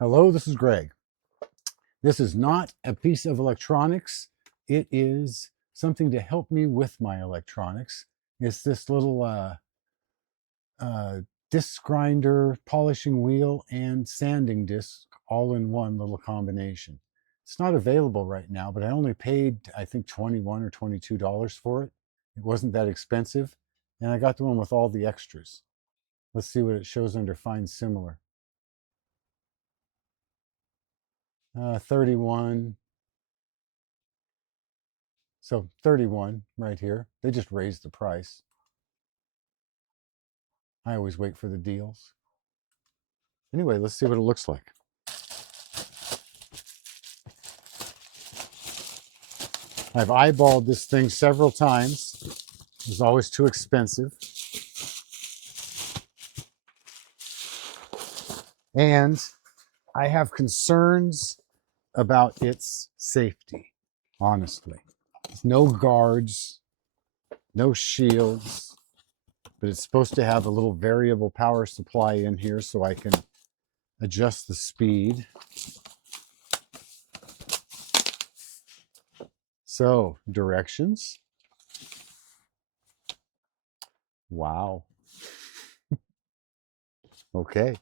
Hello, this is Greg. This is not a piece of electronics. It is something to help me with my electronics. It's this little uh, disc grinder, polishing wheel, and sanding disc all in one little combination. It's not available right now, but I only paid, I think, $21 or $22 for it. It wasn't that expensive, and I got the one with all the extras. Let's see what it shows under Find Similar. 31. So 31 right here. They just raised the price. I always wait for the deals. Anyway, let's see what it looks like. I've eyeballed this thing several times. It was always too expensive. And I have concerns about its safety, honestly. No guards, no shields, but it's supposed to have a little variable power supply in here so I can adjust the speed. So, directions. Wow. Okay.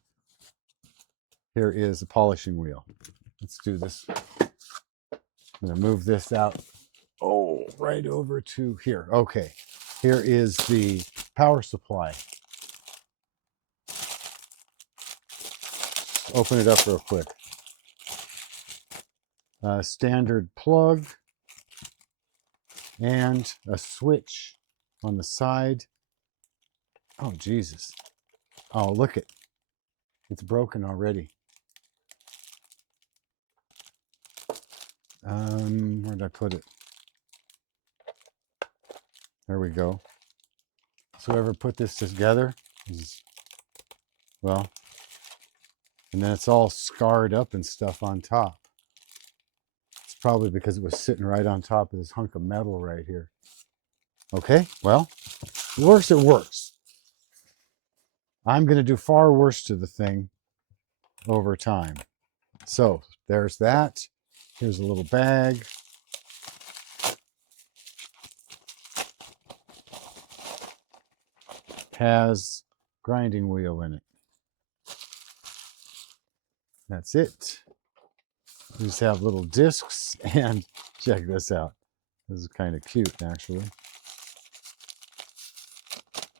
Here is a polishing wheel. Let's do this. I'm going to move this out. Oh, right over to here. Okay. Here is the power supply. Open it up real quick. Standard plug and a switch on the side. Oh, Jesus. Oh, look it. It's broken already. Where did I put it? There we go. So whoever put this together is, well, and then it's all scarred up and stuff on top. It's probably because it was sitting right on top of this hunk of metal right here. Okay, well, it works, it works. I'm going to do far worse to the thing over time. So there's that. Here's a little bag. Has grinding wheel in it. That's it. We just have little discs, and check this out. This is kind of cute, actually.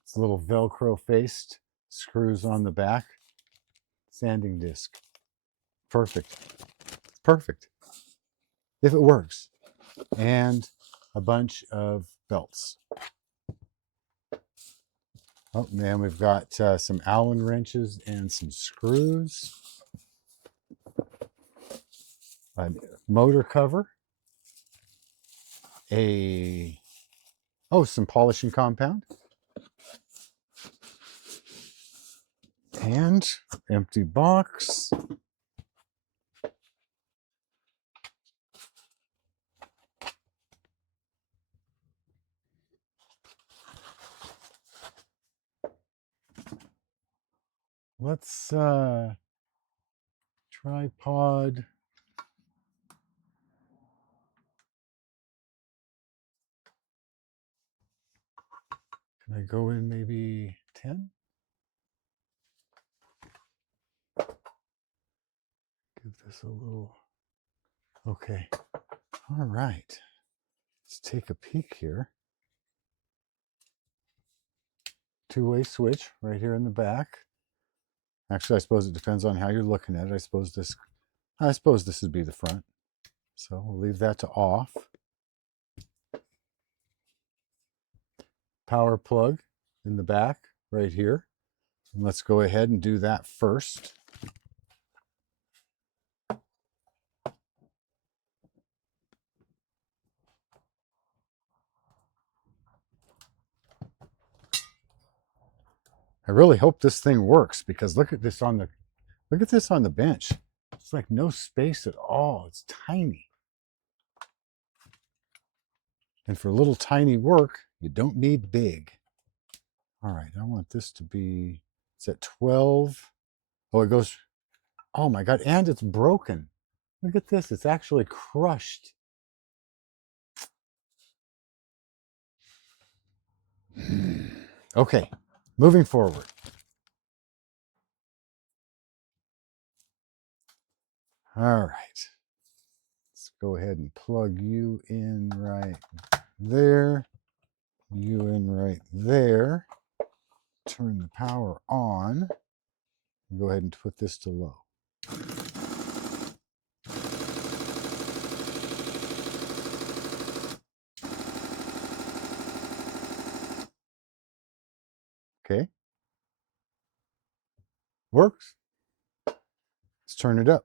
It's a little Velcro faced, screws on the back, sanding disc. Perfect. Perfect. If it works. And a bunch of belts. Oh, man, we've got some Allen wrenches and some screws. A motor cover. Some polishing compound. And empty box. Let's tripod. Can I go in maybe 10? Give this a little. Okay. All right. Let's take a peek here. Two-way switch right here in the back. Actually, I suppose it depends on how you're looking at it. I suppose this would be the front. So we'll leave that to off. Power plug in the back right here. And let's go ahead and do that first. I really hope this thing works because look at this on the bench. It's like no space at all. It's tiny. And for little tiny work, you don't need big. All right, I want this to be, it's at 12. Oh, it goes, Oh my God, and it's broken. Look at this, it's actually crushed. Okay, moving forward. All right, let's go ahead and plug you in right there, you in right there. Turn the power on. Go ahead and put this to low. Okay, works. Let's turn it up.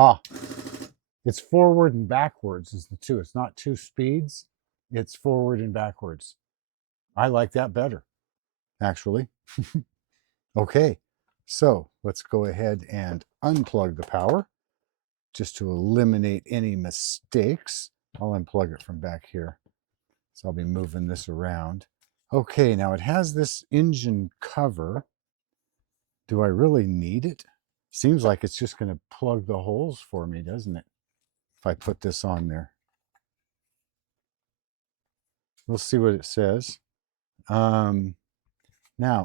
Ah, it's forward and backwards is the two. It's not two speeds. It's forward and backwards. I like that better, actually. Okay, so let's go ahead and unplug the power just to eliminate any mistakes. I'll unplug it from back here. So I'll be moving this around. Okay, now it has this engine cover. Do I really need it? Seems like it's just going to plug the holes for me, doesn't it? If I put this on there. We'll see what it says. Now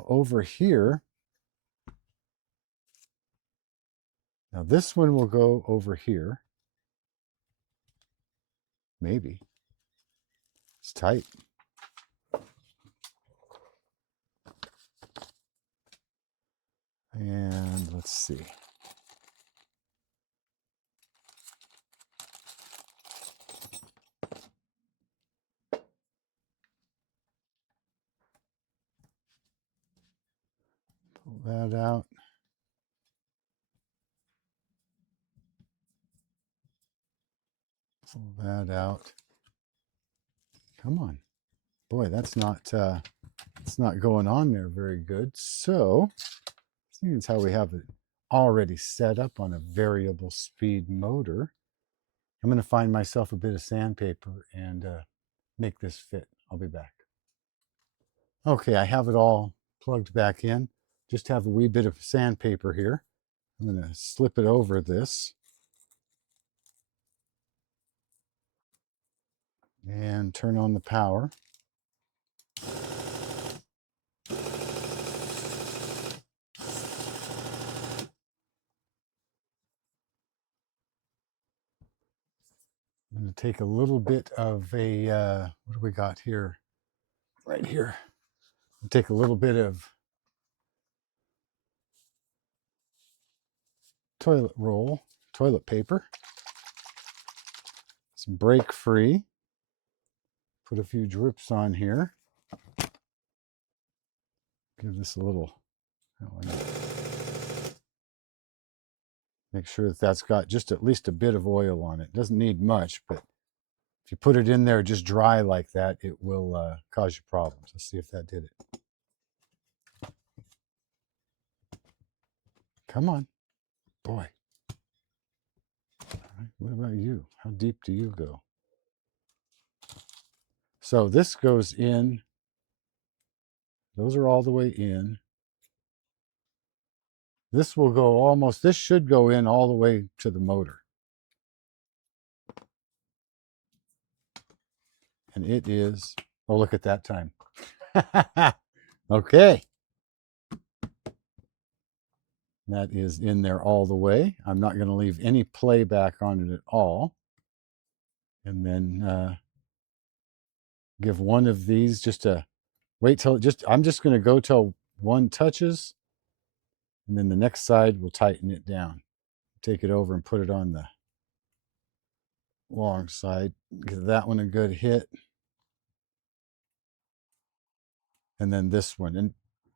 over here, now this one will go over here. Maybe. It's tight. And let's see. Pull that out. Pull that out. Come on. Boy, that's not going on there very good. So, seeing as how we have it already set up on a variable speed motor, I'm going to find myself a bit of sandpaper and make this fit. I'll be back. Okay, I have it all plugged back in. Just have a wee bit of sandpaper here. I'm going to slip it over this and turn on the power. I'm going to take a little bit of a, what do we got here? Right here. Take a little bit of toilet paper, some break free, put a few drips on here, give this a little, make sure that that's got just at least a bit of oil on it. Doesn't need much, but if you put it in there just dry like that, it will cause you problems. Let's see if that did it. Come on, boy. All right, what about you? How deep do you go? So this goes in. Those are all the way in. This will go almost, this should go in all the way to the motor. And it is, oh, look at that time. Okay. That is in there all the way. I'm not going to leave any playback on it at all. And then give one of these just a wait till I'm just going to go till one touches. And then the next side we'll tighten it down. Take it over and put it on the long side. Give that one a good hit. And then this one. And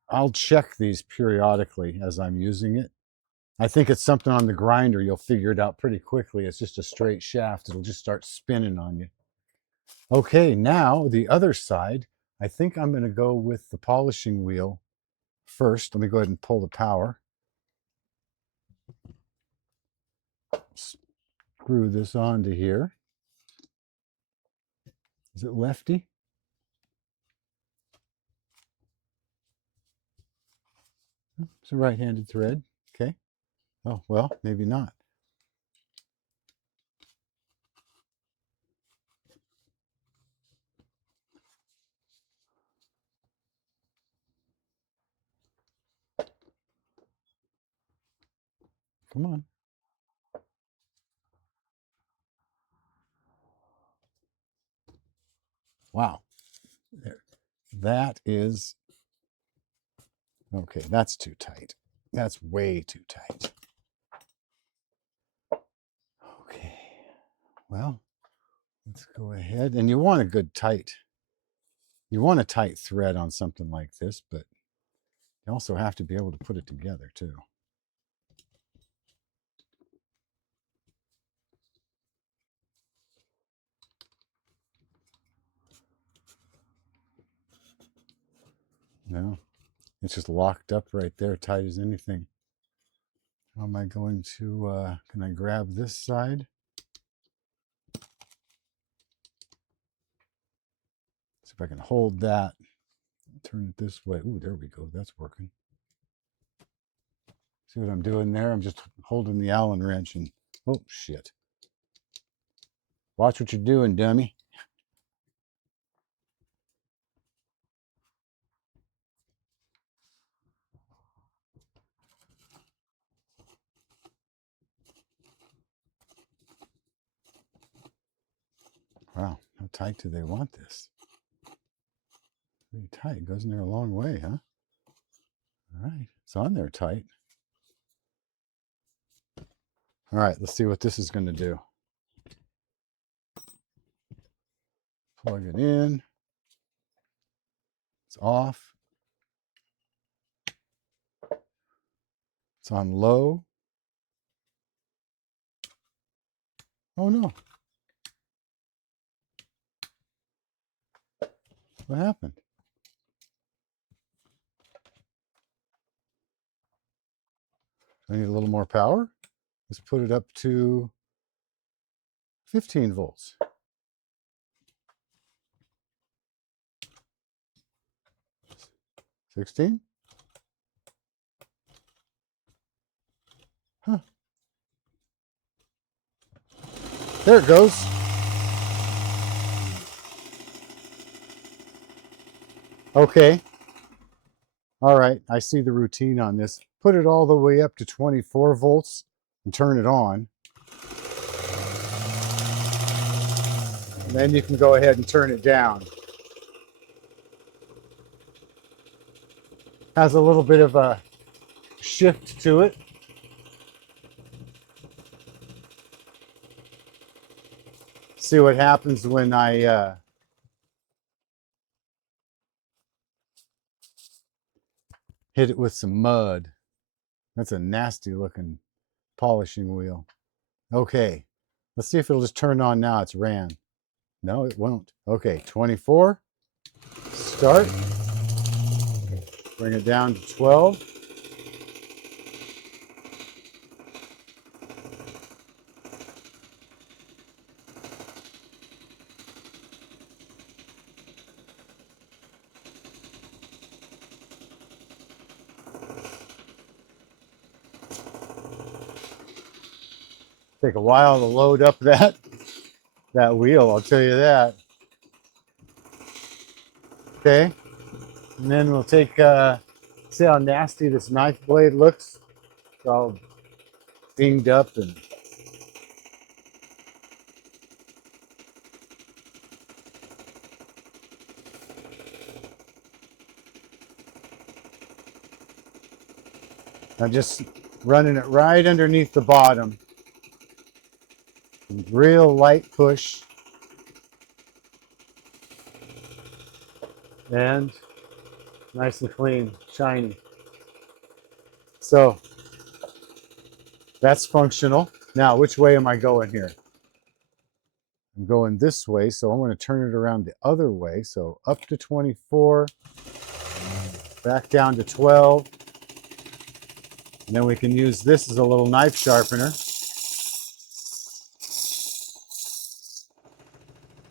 I'll check these periodically as I'm using it. I think it's something on the grinder. You'll figure it out pretty quickly. It's just a straight shaft. It'll just start spinning on you. Okay, now the other side. I think I'm going to go with the polishing wheel first. Let me go ahead and pull the power. Screw this onto here. Is it lefty? It's a right-handed thread. Okay. Oh, well, maybe not. Come on. Wow. There. That is, okay, that's too tight. That's way too tight. Okay. Well, let's go ahead. And you want a good tight, you want a tight thread on something like this, but you also have to be able to put it together too. No, it's just locked up right there, tight as anything. How am I going to, can I grab this side? See if I can hold that, turn it this way. Ooh, there we go, that's working. See what I'm doing there? I'm just holding the Allen wrench and, oh shit. Watch what you're doing, dummy. Wow, how tight do they want this? Pretty tight. Goes in there a long way, huh? All right, it's on there tight. All right, let's see what this is going to do. Plug it in. It's off. It's on low. Oh no. What happened? I need a little more power. Let's put it up to 15 volts. 16? Huh. There it goes. Okay. All right, I see the routine on this. Put it all the way up to 24 volts and turn it on. And then you can go ahead and turn it down. Has a little bit of a shift to it. See what happens when I hit it with some mud. That's a nasty looking polishing wheel. Okay, let's see if it'll just turn on now. It's ran. No, it won't. Okay, 24. Start. Bring it down to 12. Take a while to load up that wheel, I'll tell you that. Okay, and then we'll take, see how nasty this knife blade looks? It's all dinged up and I'm just running it right underneath the bottom. Real light push. And nice and clean, shiny. So that's functional. Now, which way am I going here? I'm going this way, so I'm going to turn it around the other way. So up to 24, back down to 12. And then we can use this as a little knife sharpener.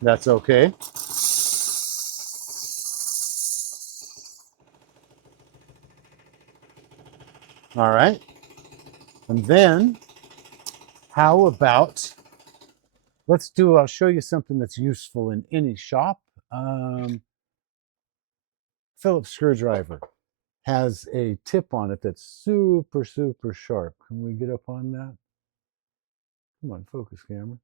That's okay. All right. And then how about, I'll show you something that's useful in any shop. Phillips screwdriver has a tip on it that's super, super sharp. Can we get up on that? Come on, focus camera.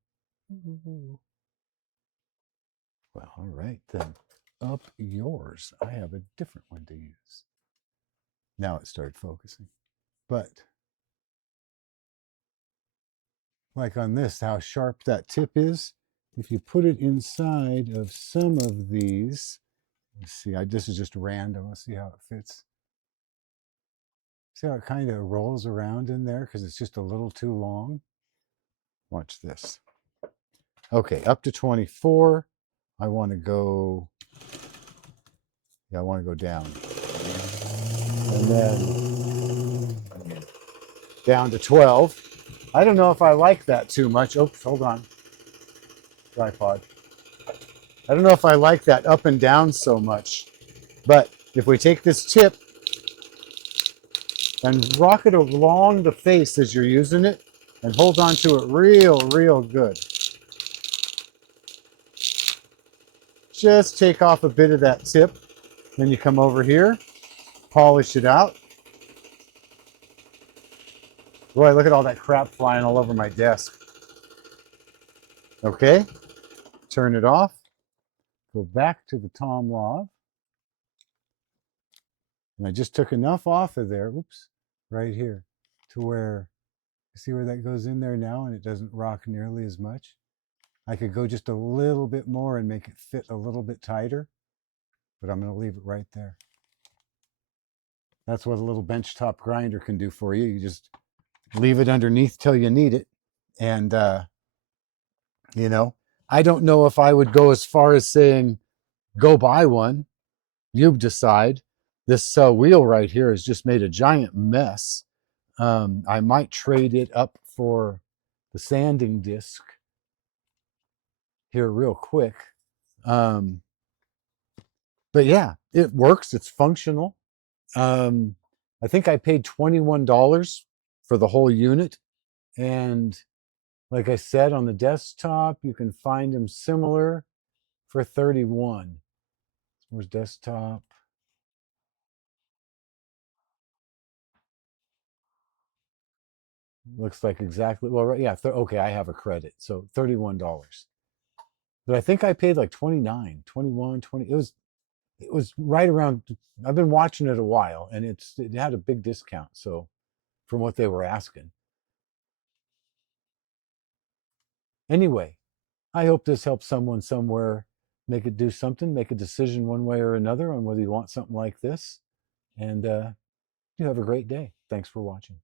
Well, all right then. Up yours. I have a different one to use. Now it started focusing. But like on this, how sharp that tip is, if you put it inside of some of these, let's see, this is just random. Let's see how it fits. See how it kind of rolls around in there because it's just a little too long? Watch this. Okay, up to 24. I want to go, yeah, I want to go down. And then down to 12. I don't know if I like that too much. Oops, hold on. Tripod. I don't know if I like that up and down so much. But if we take this tip and rock it along the face as you're using it and hold on to it real good. Just take off a bit of that tip. Then you come over here, polish it out. Boy, look at all that crap flying all over my desk. Okay, turn it off. Go back to the Tom Law. And I just took enough off of there, oops, right here, to where, see where that goes in there now and it doesn't rock nearly as much? I could go just a little bit more and make it fit a little bit tighter, but I'm going to leave it right there. That's what a little benchtop grinder can do for you. You just leave it underneath till you need it. And, you know, I don't know if I would go as far as saying, go buy one. You decide. This wheel right here has just made a giant mess. I might trade it up for the sanding disc here real quick. But yeah, it works. It's functional. I think I paid $21 for the whole unit. And like I said, on the desktop, you can find them similar for 31. Where's desktop? Looks like exactly, well, right, yeah, okay, I have a credit. So $31. But I think I paid like 29, 21, 20. It was right around, I've been watching it a while and it had a big discount. So from what they were asking. Anyway, I hope this helps someone somewhere make it do something, make a decision one way or another on whether you want something like this. And you have a great day. Thanks for watching.